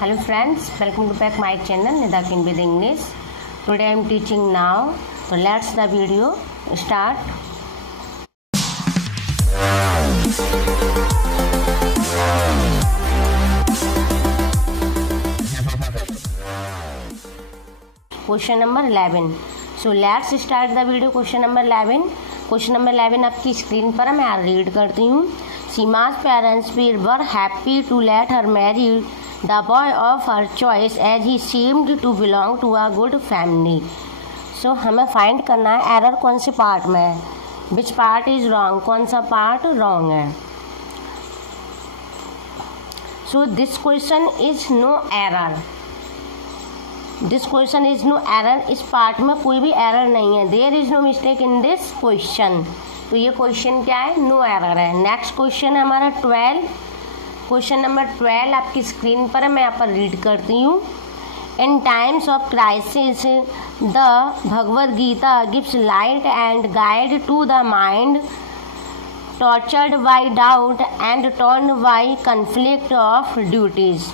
Hello friends, welcome to back my channel Nida Kin with English. Today I am teaching now. So let's the video start. Question number 11. So let's start the video. Question number 11. Question number 11 आपकी screen पर मैं read करती हूँ. Sima's parents were happy to let her marry the boy of her choice as he seemed to belong to a good family. So हमें find करना है error कौन से पार्ट में है. विच पार्ट इज रॉन्ग, कौन सा पार्ट रॉन्ग है. So this question is no error. This question is no error. इस पार्ट में कोई भी एरर नहीं है. There is no mistake in this question. तो ये क्वेश्चन क्या है, नो एरर है. नेक्स्ट क्वेश्चन है हमारा 12. क्वेश्चन नंबर 12 आपकी स्क्रीन पर है, मैं यहाँ पर रीड करती हूँ. In times of crisis the Bhagavad Gita gives light and guide to the mind tortured by doubt and turn by conflict of duties.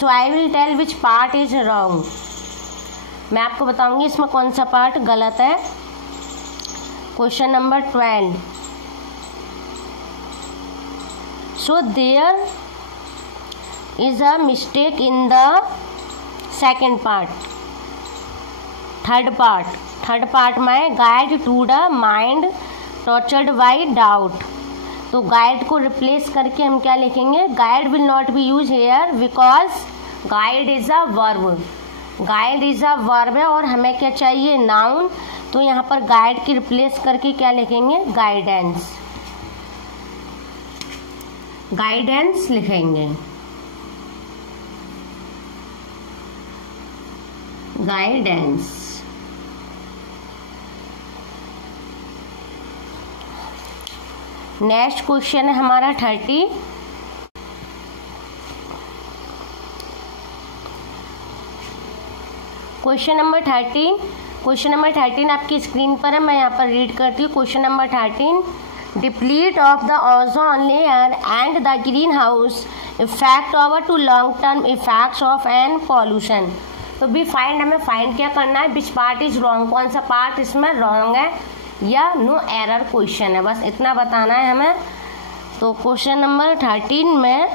So I will tell which part is wrong. मैं आपको बताऊंगी इसमें कौन सा पार्ट गलत है. Question number 12. So there is a mistake in the second part. Third part में guide to the mind tortured by doubt. तो guide को replace करके हम क्या लिखेंगे. Guide will not be used here because guide is a verb. Guide is a verb है और हमें क्या चाहिए, noun. तो यहाँ पर guide की replace करके क्या लिखेंगे, guidance. गाइडेंस लिखेंगे. गाइडेंस. नेक्स्ट क्वेश्चन है हमारा 30. Question number 13. क्वेश्चन नंबर 13 आपकी स्क्रीन पर है, मैं यहाँ पर रीड करती हूँ. Question number 13. Deplete of the ozone layer and the greenhouse effect over to long-term effects of an pollution. तो भी फाइंड, हमें फाइंड क्या करना है, विच पार्ट इज रॉन्ग, कौन सा पार्ट इसमें रॉन्ग है या नो एरर क्वेश्चन है, बस इतना बताना है हमें. तो क्वेश्चन नंबर 13 में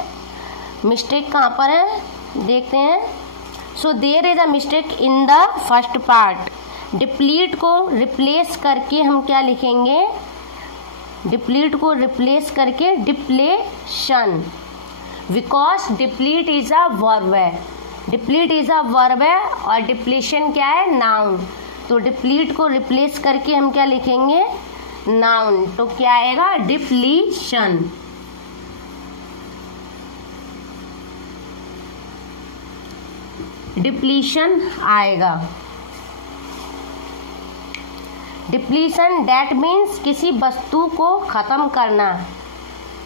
मिस्टेक कहाँ पर है देखते हैं. So there is a mistake in the first part. Deplete को रिप्लेस करके हम क्या लिखेंगे, डिप्लीट को रिप्लेस करके depletion. Because deplete is a verb है. डिप्लीट इज अ वर्ब है और डिप्लेशन क्या है, नाउन. तो डिप्लीट को रिप्लेस करके हम क्या लिखेंगे, नाउन. तो क्या आएगा, डिप्लीशन. डिप्लीशन आएगा. डिप्लीशन दैट मीन्स किसी वस्तु को खत्म करना.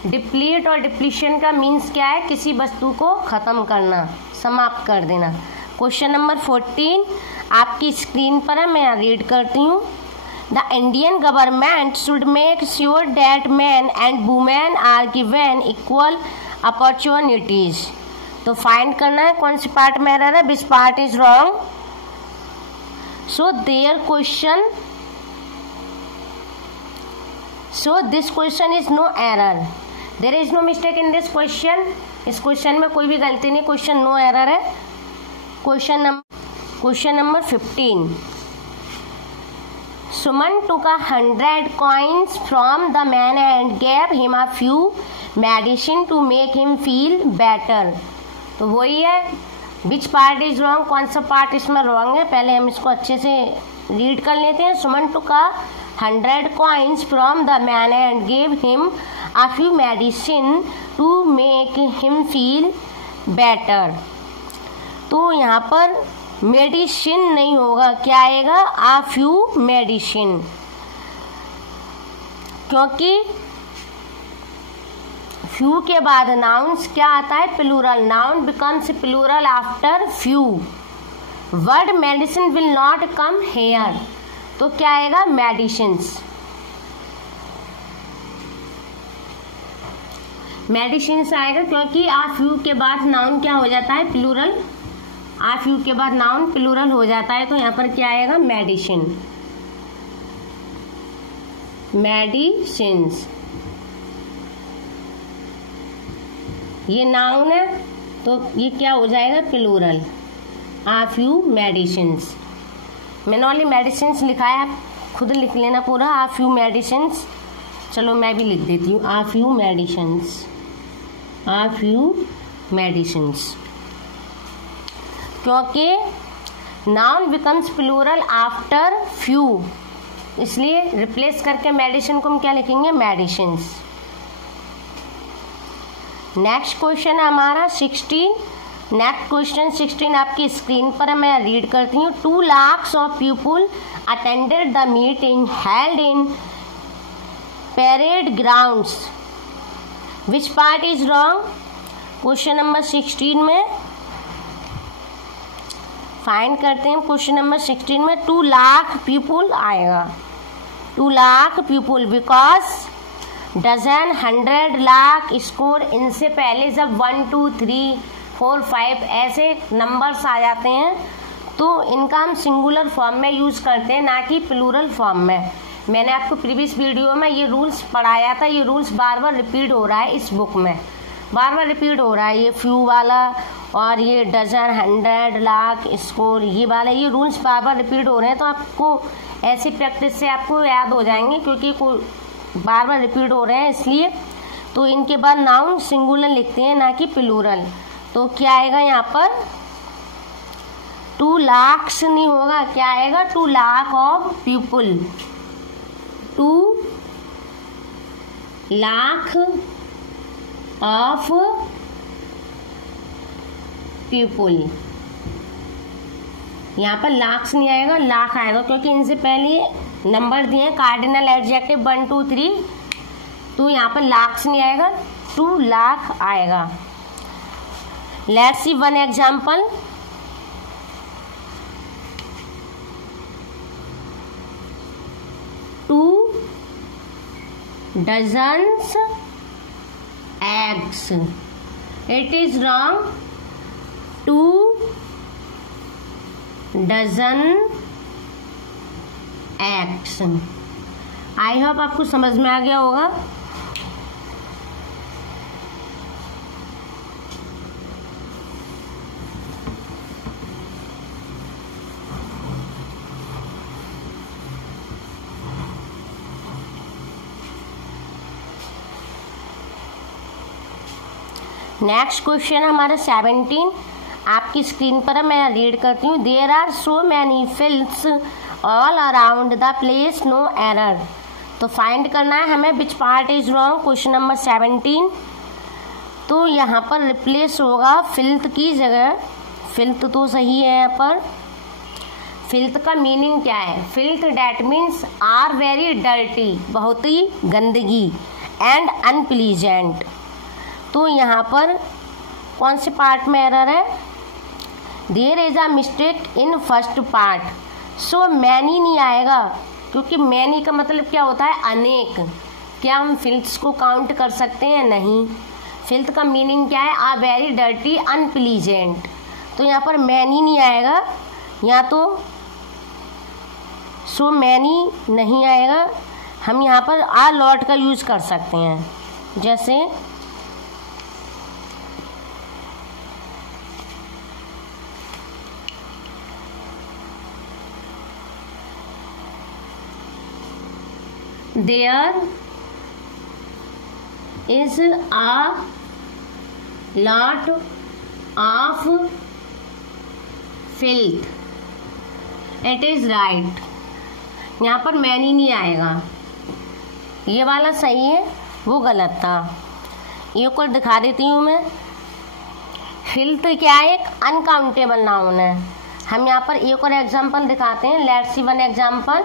डिप्लीट और डिप्लीशन का मीन्स क्या है, किसी वस्तु को खत्म करना, समाप्त कर देना. क्वेश्चन नंबर 14 आपकी स्क्रीन पर है, मैं रीड करती हूँ. The Indian government should make sure that man and women are given equal opportunities. तो फाइंड करना है कौन सी पार्ट में एरर है, which part is wrong. So there question. So this question is no error. There is no mistake in this question. इस question में कोई भी गलती नहीं, क्वेश्चन नो एरर है. Question number 15. Suman took 100 coins from the man and gave him a few medicine to make him feel better. तो वही है, which part is wrong, कौन सा पार्ट इसमें रॉन्ग है. पहले हम इसको अच्छे से रीड कर लेते हैं. Suman took 100 coins from the man and gave him a few medicine to make him feel better. तो यहाँ पर मेडिसिन नहीं होगा, क्या आएगा, a few medicine. क्योंकि few के बाद nouns क्या आता है, plural. noun becomes plural after few. word medicine will not come here. तो क्या आएगा, मेडिसिन्स. मेडिसिन आएगा क्योंकि आ फ्यू के बाद नाउन क्या हो जाता है, प्लूरल। आ फ्यू के बाद नाउन प्लूरल हो जाता है, तो यहाँ पर क्या आएगा, मेडिसिन, मेडिसिन्स। ये नाउन है तो ये क्या हो जाएगा, प्लूरल, आ फ्यू मेडिसिन्स। मैंने ओनली मेडिसिन्स लिखा है, आप खुद लिख लेना पूरा, आ फ्यू मेडिसिन्स। चलो मैं भी लिख देती हूँ, a few medicines, a few medicines. क्योंकि noun becomes plural after few, इसलिए रिप्लेस करके मेडिसिन को हम क्या लिखेंगे, मेडिसिन्स। नेक्स्ट क्वेश्चन है हमारा 16। नेक्स्ट क्वेश्चन 16 आपकी स्क्रीन पर है, मैं रीड करती हूँ। 2 lakhs of people attended the meeting held in parade grounds. Which part is wrong? Question number 16 में फाइंड करते हैं। क्वेश्चन नंबर 16 में 2 लाख पीपुल आएगा, 2 lakh people, because dozen, 100, lakh, score, इनसे पहले जब 1 2 3 4 5 ऐसे नंबर्स आ जाते हैं तो इनका हम सिंगुलर फॉर्म में यूज करते हैं, ना कि प्लूरल फॉर्म में। मैंने आपको प्रीवियस वीडियो में ये रूल्स पढ़ाया था, ये रूल्स बार बार रिपीट हो रहा है इस बुक में, बार बार रिपीट हो रहा है ये फ्यू वाला और ये डजन, 100, लाख, स्कोर, ये वाला, ये रूल्स बार बार रिपीट हो रहे हैं। तो आपको ऐसी प्रैक्टिस से आपको याद हो जाएंगे, क्योंकि बार बार रिपीट हो रहे हैं इसलिए। तो इनके बाद नाउन सिंगुलर लिखते हैं, ना कि प्लूरल। तो क्या आएगा यहाँ पर, 2 lakhs नहीं होगा, क्या आएगा, 2 lakh of people, 2 lakh of people. यहाँ पर लाख्स नहीं आएगा, लाख आएगा, क्योंकि इनसे पहले नंबर दिए हैं कार्डिनल एडजेक्टिव 1 2 3, तो यहाँ पर लाख्स नहीं आएगा, 2 लाख आएगा। Let's see one example. Two dozens eggs. It is wrong. 2 dozen eggs. I hope आपको समझ में आ गया होगा। नेक्स्ट क्वेश्चन हमारा 17 आपकी स्क्रीन पर है, मैं रीड करती हूँ। There are so many fields all around the place, no error. तो फाइंड करना है हमें which part is wrong, question number 17। तो यहाँ पर रिप्लेस होगा फिल्थ की जगह, फिल्थ तो सही है यहाँ पर। फिल्थ का मीनिंग क्या है, filth that means are very dirty, बहुत ही गंदगी, एंड अनप्लीजेंट। तो यहाँ पर कौन से पार्ट में एरर है, there is a mistake in first part. So many नहीं आएगा, क्योंकि मैनी का मतलब क्या होता है, अनेक। क्या हम फिल्थ्स को काउंट कर सकते हैं, नहीं। फिल्थ का मीनिंग क्या है, आ वेरी डर्टी अनप्लीजेंट। तो यहाँ पर मैनी नहीं आएगा, या तो सो मैनी नहीं आएगा। हम यहाँ पर आ लॉट का यूज कर सकते हैं, जैसे there is a lot of filth, it is right। यहाँ पर मैनी नहीं आएगा, ये वाला सही है, वो गलत था। ये को दिखा देती हूँ मैं। फिल्थ क्या है, एक अनकाउंटेबल नाउन है। हम यहाँ पर एक और एग्जाम्पल दिखाते हैं, लेट्स सी वन एग्जाम्पल।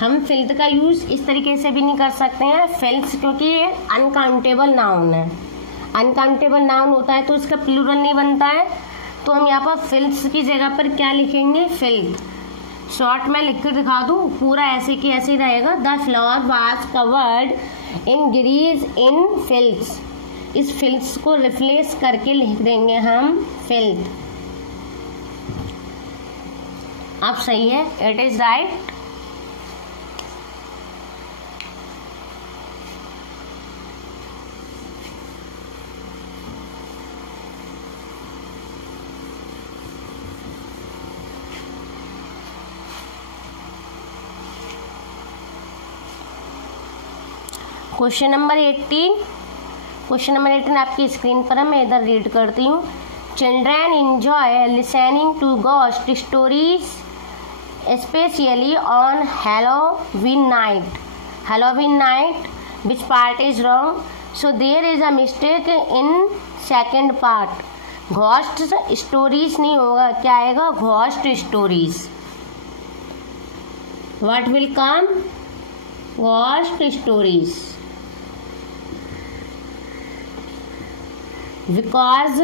हम फिल्थ का यूज इस तरीके से भी नहीं कर सकते हैं फिल्थ, क्योंकि ये अनकाउंटेबल नाउन है। अनकाउंटेबल नाउन होता है तो इसका प्लूरल नहीं बनता है, तो हम यहाँ पर फिल्थ की जगह पर क्या लिखेंगे, फिल्थ। शॉर्ट में लिख कर दिखा दूं, पूरा ऐसे की ऐसे ही रहेगा। The floor was covered in grease in filth. इस फिल्थ को रिप्लेस करके लिख देंगे हम फिल्थ। अब सही है, it is right. Question number 18। Question number 18 आपकी स्क्रीन पर है, मैं इधर रीड करती हूँ। Children enjoy listening to ghost stories specially on Halloween night. Halloween night, which part is wrong? So there is a mistake in second part. Ghost stories नहीं होगा, क्या आएगा, ghost stories. What will come, ghost stories. Because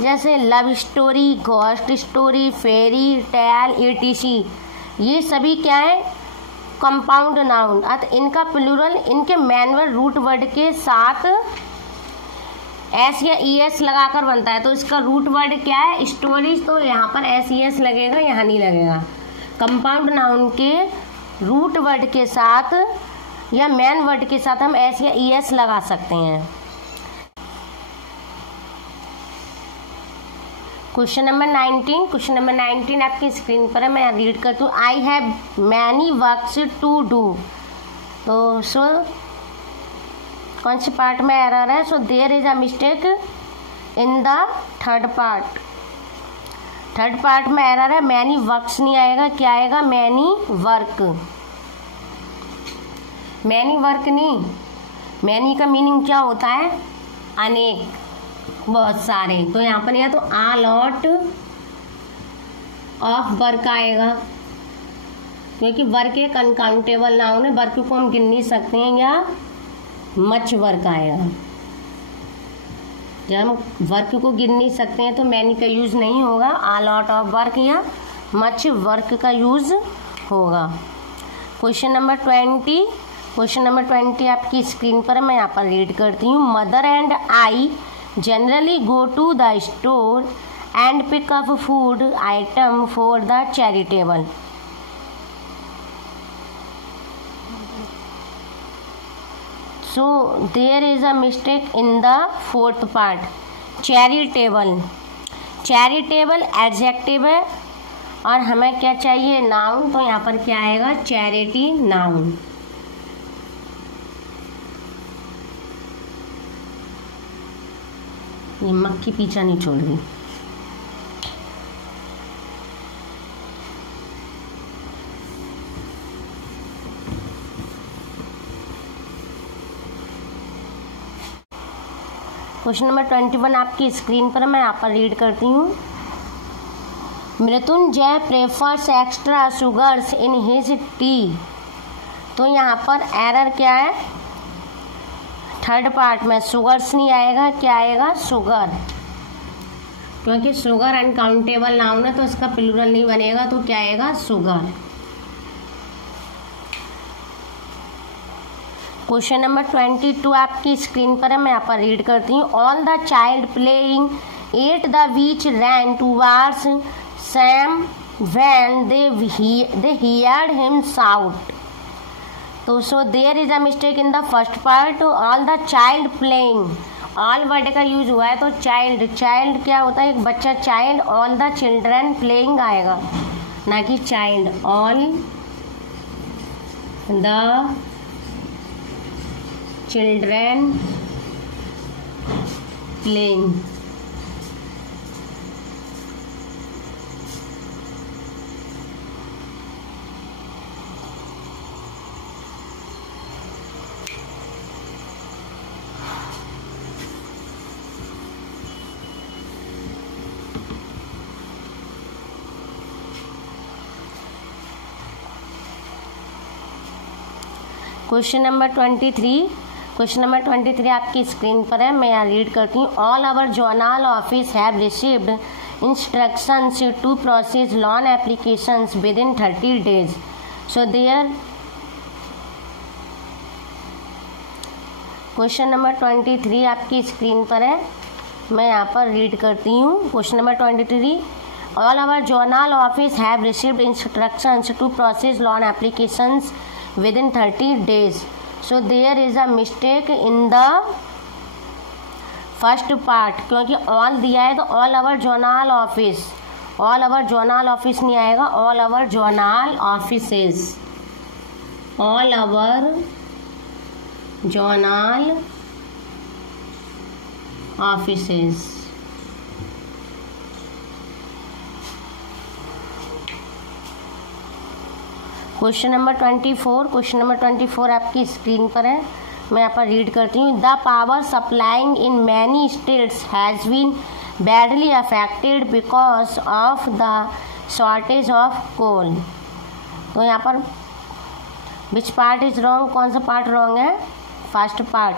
जैसे love story, ghost story, fairy tale, etc, ये सभी क्या है, compound noun. अतः इनका प्लूरल इनके मैनुअल रूट वर्ड के साथ एस या ई एस लगाकर बनता है। तो इसका रूट वर्ड क्या है, स्टोरीज, तो यहाँ पर एस ई एस लगेगा, यहाँ नहीं लगेगा। कंपाउंड नाउन के रूट वर्ड के साथ या मेन वर्ड के साथ हम एस या ई एस लगा सकते हैं। Question number 19। क्वेश्चन नंबर 19 आपकी स्क्रीन पर है, मैं रीड करती हूँ। I have many works to do. तो सो कौन से पार्ट में एरर है, so there is a mistake in the third part. Third part में एरर है, मैनी वर्क्स नहीं आएगा, क्या आएगा, मैनी वर्क। मैनी वर्क नहीं, मैनी का मीनिंग क्या होता है, अनेक, बहुत सारे। तो यहाँ पर या तो आ लॉट ऑफ वर्क आएगा, क्योंकि वर्क एक अनकाउंटेबल नाउन है, वर्क को हम गिन नहीं सकते हैं, या मच वर्क आएगा। जब हम वर्क को गिन नहीं सकते हैं तो मैनी का यूज नहीं होगा, आ लॉट ऑफ वर्क या मच वर्क का यूज होगा। Question number 20। क्वेश्चन नंबर 20 आपकी स्क्रीन पर है, मैं यहाँ पर रीड करती हूँ। Mother and I generally go to the store and pick up food item for the charitable. So there is a mistake in the fourth part. Charitable, charitable adjective है और हमें क्या चाहिए, नाउन। तो यहाँ पर क्या आएगा, चैरिटी नाउन। ये मक्खी पीछा नहीं छोड़ रही। क्वेश्चन नंबर 21 आपकी स्क्रीन पर मैं यहाँ पर रीड करती हूँ। Mrityunjay prefers extra sugars in his T. तो यहाँ पर एरर क्या है, थर्ड पार्ट में शुगर्स नहीं आएगा, क्या आएगा, शुगर। क्योंकि शुगर अनकाउंटेबल नाउन है तो इसका प्लूरल नहीं बनेगा, तो क्या आएगा, शुगर। क्वेश्चन नंबर 22 आपकी स्क्रीन पर है, मैं यहाँ पर रीड करती हूँ। All the child playing at the beach ran towards Sam when they heard him shout. तो so there is a mistake in the first part. All the child playing, all word का use हुआ है तो child, child क्या होता है, एक बच्चा, child. All the children playing आएगा, ना कि child. All the children playing. Question number 23, question number 23 आपकी स्क्रीन पर है, मैं यहाँ रीड करती हूँ। All our zonal office have received instructions to process loan applications within 30 days। So there question number 23 आपकी स्क्रीन पर है, मैं यहाँ पर रीड करती हूँ। Question number 23, all our zonal office have received instructions to process loan applications within 30 days। So there is a mistake in the first part, क्योंकि all दिया है तो all our zonal office, all our zonal office नहीं आएगा, all our zonal offices, all our zonal offices. Question number 24, question number 24 आपकी screen पर है, मैं यहाँ पर रीड करती हूँ। The power supplying in many states has been badly affected because of the shortage of coal. तो यहाँ पर विच पार्ट इज रॉन्ग, कौन सा पार्ट रॉन्ग है? First part.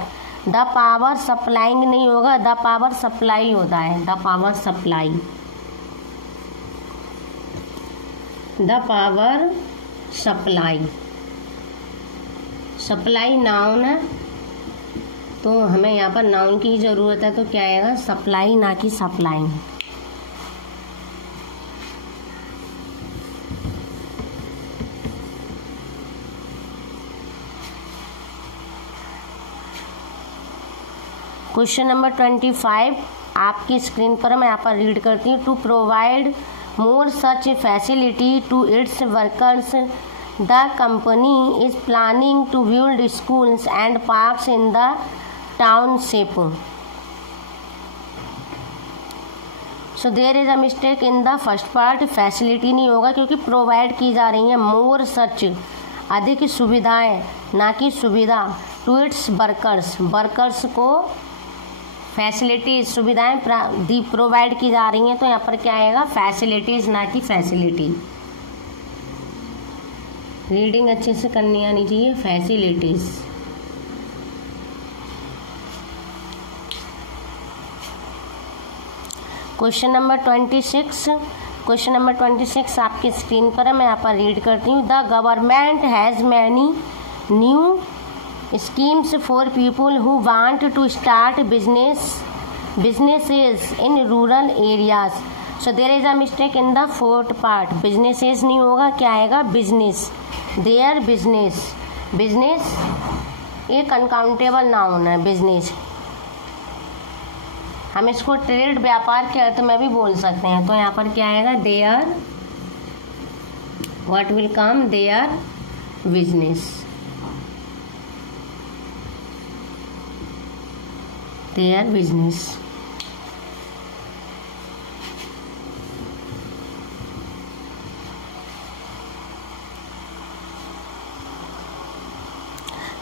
The power supplying नहीं होगा, द पावर सप्लाई होता है, the power supply, the power supply, supply noun है तो हमें यहाँ पर नाउन की जरूरत है, तो क्या आएगा? सप्लाई, ना कि सप्लाइंग। क्वेश्चन नंबर 25 आपकी स्क्रीन पर मैं यहाँ पर रीड करती हूँ। To provide more such facility to its workers, the company is planning to build schools and parks in the township. So there is a mistake in the first part, facility नहीं होगा क्योंकि provide की जा रही है more such, अधिक सुविधाएं, ना कि सुविधा, to its workers, वर्कर्स को फैसिलिटीज, सुविधाएं प्रोवाइड की जा रही हैं, तो यहाँ पर क्या आएगा? फैसिलिटीज, ना कि फैसिलिटी। रीडिंग अच्छे से करनी आनी चाहिए, facilities. Question number 26, question number 26 आपकी स्क्रीन पर है, मैं यहाँ पर रीड करती हूँ। The government has many new schemes for people who want to start businesses in rural areas. So there is a mistake in the fourth part, businesses नहीं होगा, क्या आएगा? business, their business, business एक uncountable noun है, business। हम इसको trade, व्यापार के अर्थ में भी बोल सकते हैं, तो यहाँ पर क्या आएगा? their, what will come? their business, their business।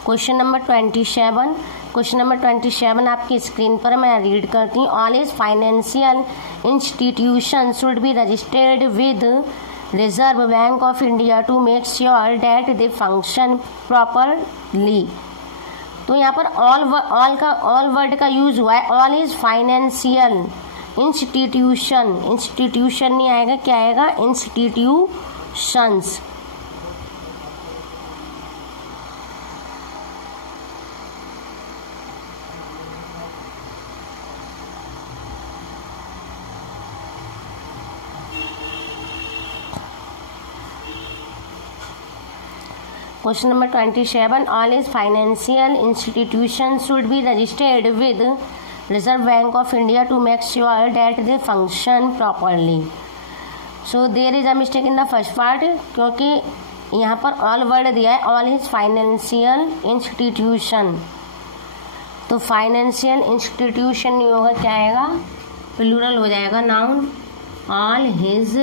Question number 27, question number 27 आपकी स्क्रीन पर मैं रीड करती हूँ। All is financial institution should be registered with Reserve Bank of India to make sure that they function properly. तो यहाँ पर all word का use हुआ है। All is financial institution, institution नहीं आएगा, क्या आएगा? Institutions. Question number 27, all is financial institution should be registered with Reserve Bank of India to make sure that they function properly. So there is a mistake in the first part, क्योंकि यहाँ पर all word दिया है, all is financial institution, तो financial institution नहीं होगा, क्या आएगा? प्लूरल हो जाएगा, noun. All his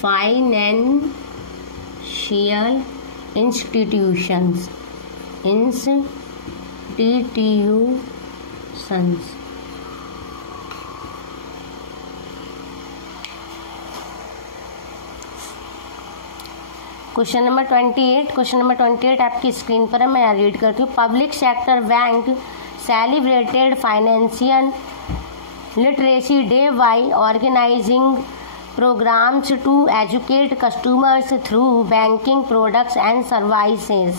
financial institutions, institutions. Question number 28 आपकी स्क्रीन पर है, मैं यहाँ रीड करती हूँ। Public sector bank celebrated financial literacy day by organising programs to educate customers through banking products and services.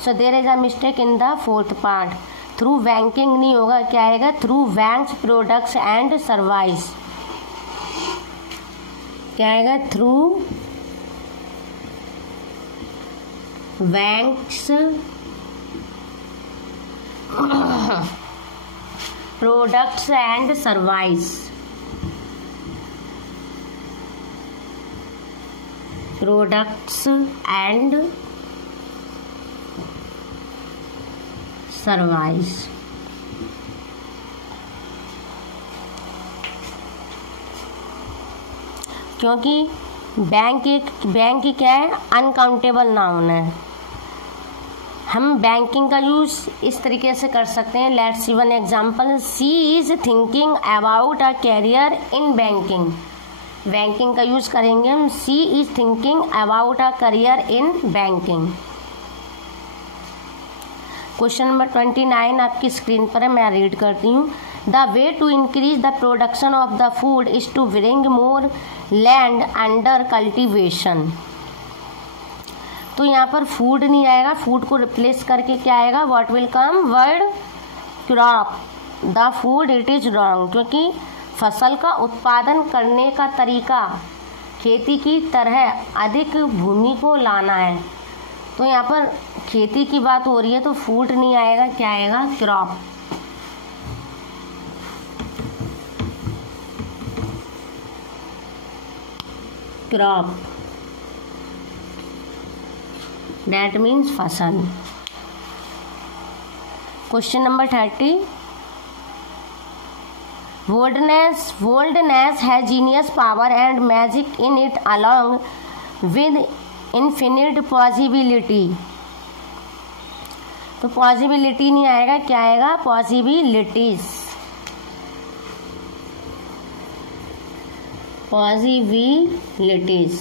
So there is a mistake in the fourth part. Through banking नहीं होगा, क्या आएगा? Through banks products and service. क्या आएगा? Through banks products and service. Products and service. क्योंकि bank क्या है? Uncountable noun है। हम बैंकिंग का यूज इस तरीके से कर सकते हैं। Let's see one example. She is thinking about a career in banking. Banking का यूज करेंगे हम। She is thinking about a career in banking. Question number 29 आपकी स्क्रीन पर है, मैं रीड करती हूँ। The way to increase the production of the food is to bring more land under cultivation. तो यहाँ पर फूड नहीं आएगा, फूड को रिप्लेस करके क्या आएगा? What will come? Word crop. The food it is wrong, क्योंकि फसल का उत्पादन करने का तरीका खेती की तरह अधिक भूमि को लाना है। तो यहाँ पर खेती की बात हो रही है, तो फूड नहीं आएगा, क्या आएगा? क्रॉप। क्रॉप दैट मीन्स फसल। Question number 30। Boldness has genius power and magic in it along with infinite possibility. तो पॉसिबिलिटी नहीं आएगा, क्या आएगा? पॉसिबिलिटीज। पॉसिबिलिटीज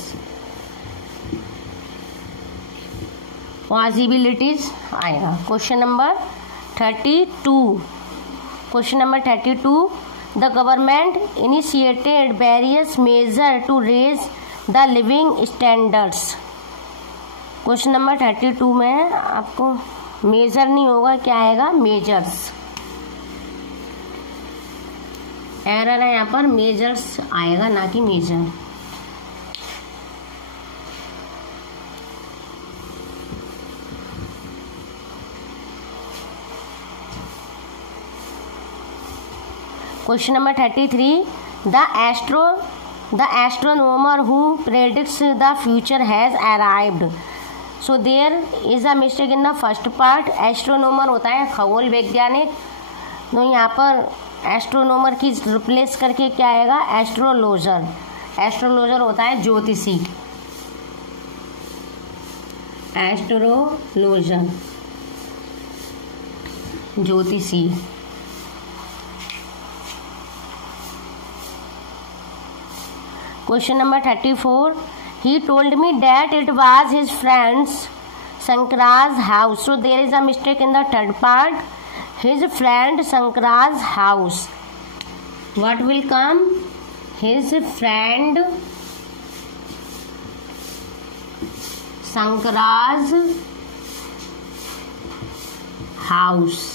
आएगा। Question number 32। The government initiated various measures to raise the living standards. Question number 32 में आपको major नहीं होगा, क्या आएगा? मेजर्स। एरर है यहाँ पर, मेजर्स आएगा ना कि major. Question number 33. The astronomer who predicts the future has arrived. So there is a mistake in the first part. Astronomer होता है खगोल वैज्ञानिक, तो यहाँ पर एस्ट्रोनोमर की रिप्लेस करके क्या आएगा? एस्ट्रोलॉजर। एस्ट्रोलॉजर होता है ज्योतिषी। एस्ट्रोलॉजर ज्योतिषी। Question number 34. He told me that it was his friend's Shankara's house. So there is a mistake in the third part. His friend Shankara's house. What will come? His friend Shankara's house.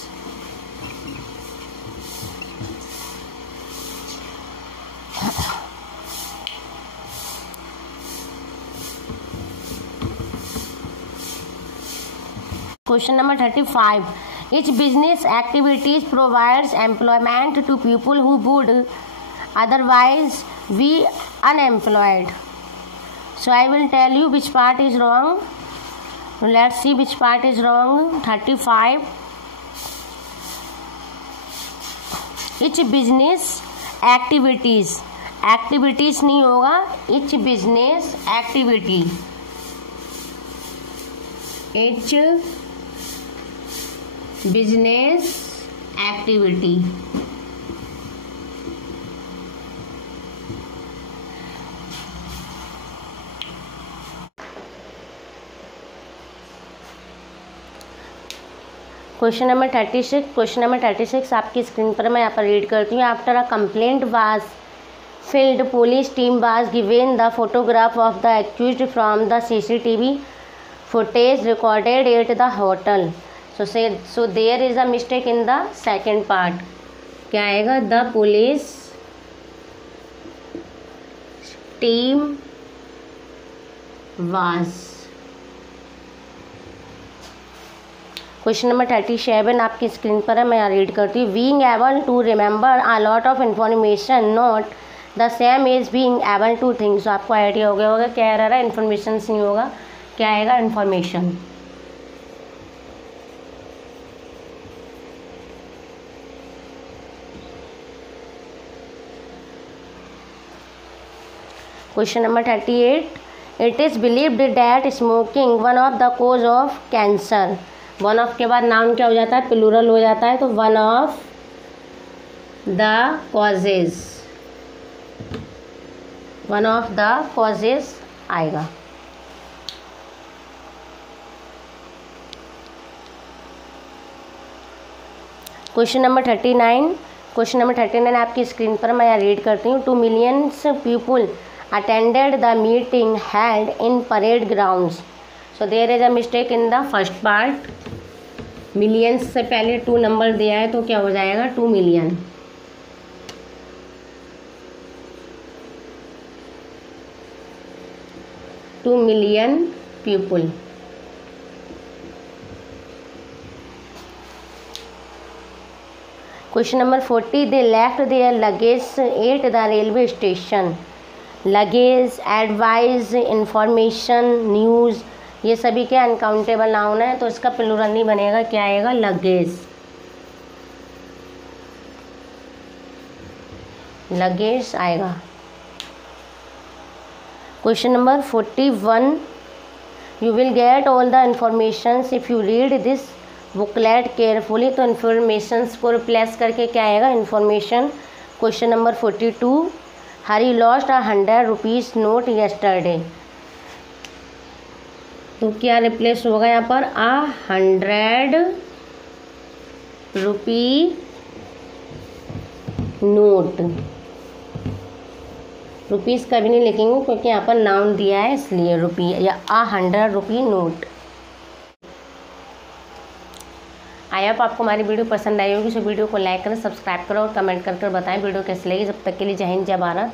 Question number 35. Each business activities provides employment to people who would otherwise be unemployed. So I will tell you which part is wrong. Let's see which part is wrong. 35. Each business activities. Activities नहीं होगा, each business activity. Each business activity. Question number 36 आपकी screen पर मैं यहाँ पर read करती हूँ। After a complaint was field, police team was given the photograph of the accused from the CCTV footage recorded at the hotel. So there is a mistake in the second part. क्या आएगा? The police team was. Question number 37 आपकी screen पर है, मैं यहाँ read करती हूँ। Being able to remember a lot of information not the same is being able to think. So आपको आइडिया हो गया होगा क्या रहा है, इन्फॉर्मेशन नहीं होगा, क्या आएगा? Information. Question number 38 it is believed that smoking one of the cause of cancer. One of के बाद नाउन क्या हो जाता है? प्लूरल हो जाता है, तो one of the causes, one of the causes आएगा। क्वेश्चन नंबर 39 आपकी स्क्रीन पर मैं यहाँ रीड करती हूँ। 2 million people attended the meeting held in parade grounds. So there is a mistake in the first part. Millions से पहले 2 number दिया है तो क्या हो जाएगा? 2 million। Two million people. Question number 40 they left their luggage at the railway station. Luggage, advice, information, news, ये सभी क्या अनकाउंटेबल नाउन है, तो इसका प्लूरल नहीं बनेगा, क्या आएगा? लगेज। लगेज आएगा। Question number 41 you will get all the informations if you read this booklet carefully. तो इन्फॉर्मेशंस को रिप्लेस करके क्या आएगा? इन्फॉर्मेशन। क्वेश्चन नंबर 42 हरी लॉस्ट 100 रुपीज़ नोट येस्टरडे। तो क्या रिप्लेस होगा यहाँ पर? 100 रुपी नोट। रुपीज़ कभी नहीं लिखेंगे क्योंकि यहाँ पर नाउन दिया है, इसलिए रुपी या 100 रुपी नोट। आई होप आपको हमारी वीडियो पसंद आई होगी। सो वीडियो को लाइक करें, सब्सक्राइब करो और कमेंट कर बताएं वीडियो कैसी लगी। जब तक के लिए जय हिंद, जय भारत।